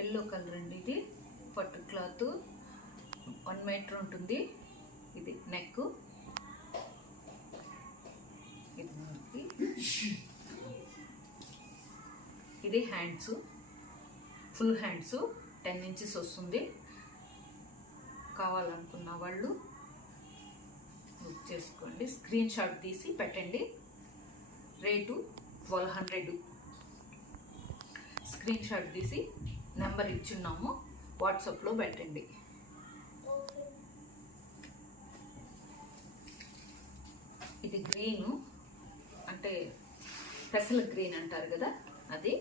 Yellow colour అండి. ఇది పట్టు క్లాత్ 1 మీటర్ ఉంటుంది. ఇది నెక్, ఇది హ్యాండ్స్, ఫుల్ హ్యాండ్స్ 10 ఇంచెస్ వస్తుంది. కావాలనుకున్న వాళ్ళు బుక్ చేసుకోండి. స్క్రీన్ షాట్ తీసి పెట్టండి. రేటు 1200. స్క్రీన్ షాట్ తీసి నెంబర్ ఇచ్చున్నాము, వాట్సాప్లో పెట్టండి. ఇది గ్రీను, అంటే పెసల గ్రీన్ అంటారు కదా, అది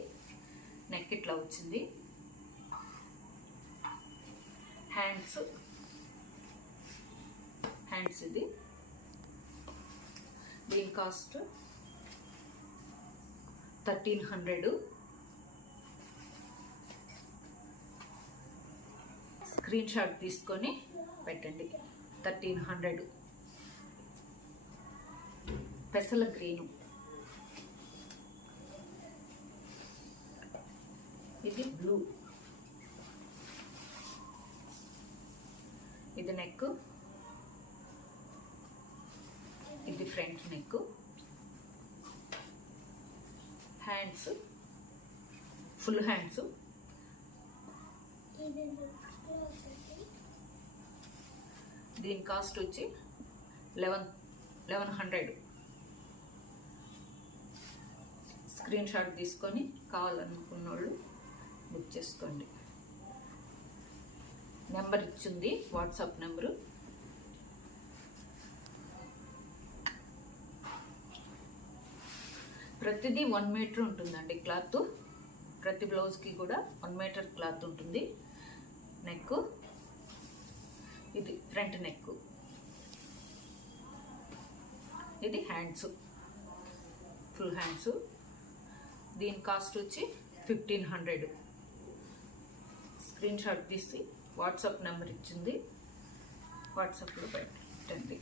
నెక్ ఇట్లా వచ్చింది. హ్యాండ్స్ ఇది. దీని కాస్ట్ 1300. స్క్రీన్ షాట్ తీసుకొని పెట్టండి. 1300. పెసల గ్రీను. ఇది బ్లూ. ఇది నెక్, ఇది front neck. Hands full hands. దీని కాస్ట్ వచ్చి 1100. స్క్రీన్ షాట్ తీసుకొని కావాలనుకున్న వాళ్ళు బుక్ చేసుకోండి. నెంబర్ ఇచ్చింది, వాట్సాప్ నెంబరు. ప్రతిదీ 1 మీటర్ ఉంటుందండి క్లాత్. ప్రతి బ్లౌజ్కి కూడా 1 మీటర్ క్లాత్ ఉంటుంది. నెక్, ఇది ఫ్రంట్ నెక్. ఇది హ్యాండ్స్, ఫుల్ హ్యాండ్స్. దీని కాస్ట్ వచ్చి 1500. స్క్రీన్ షాట్ తీసి వాట్సాప్ నెంబర్ ఇచ్చింది, వాట్సాప్లో పెట్టండి.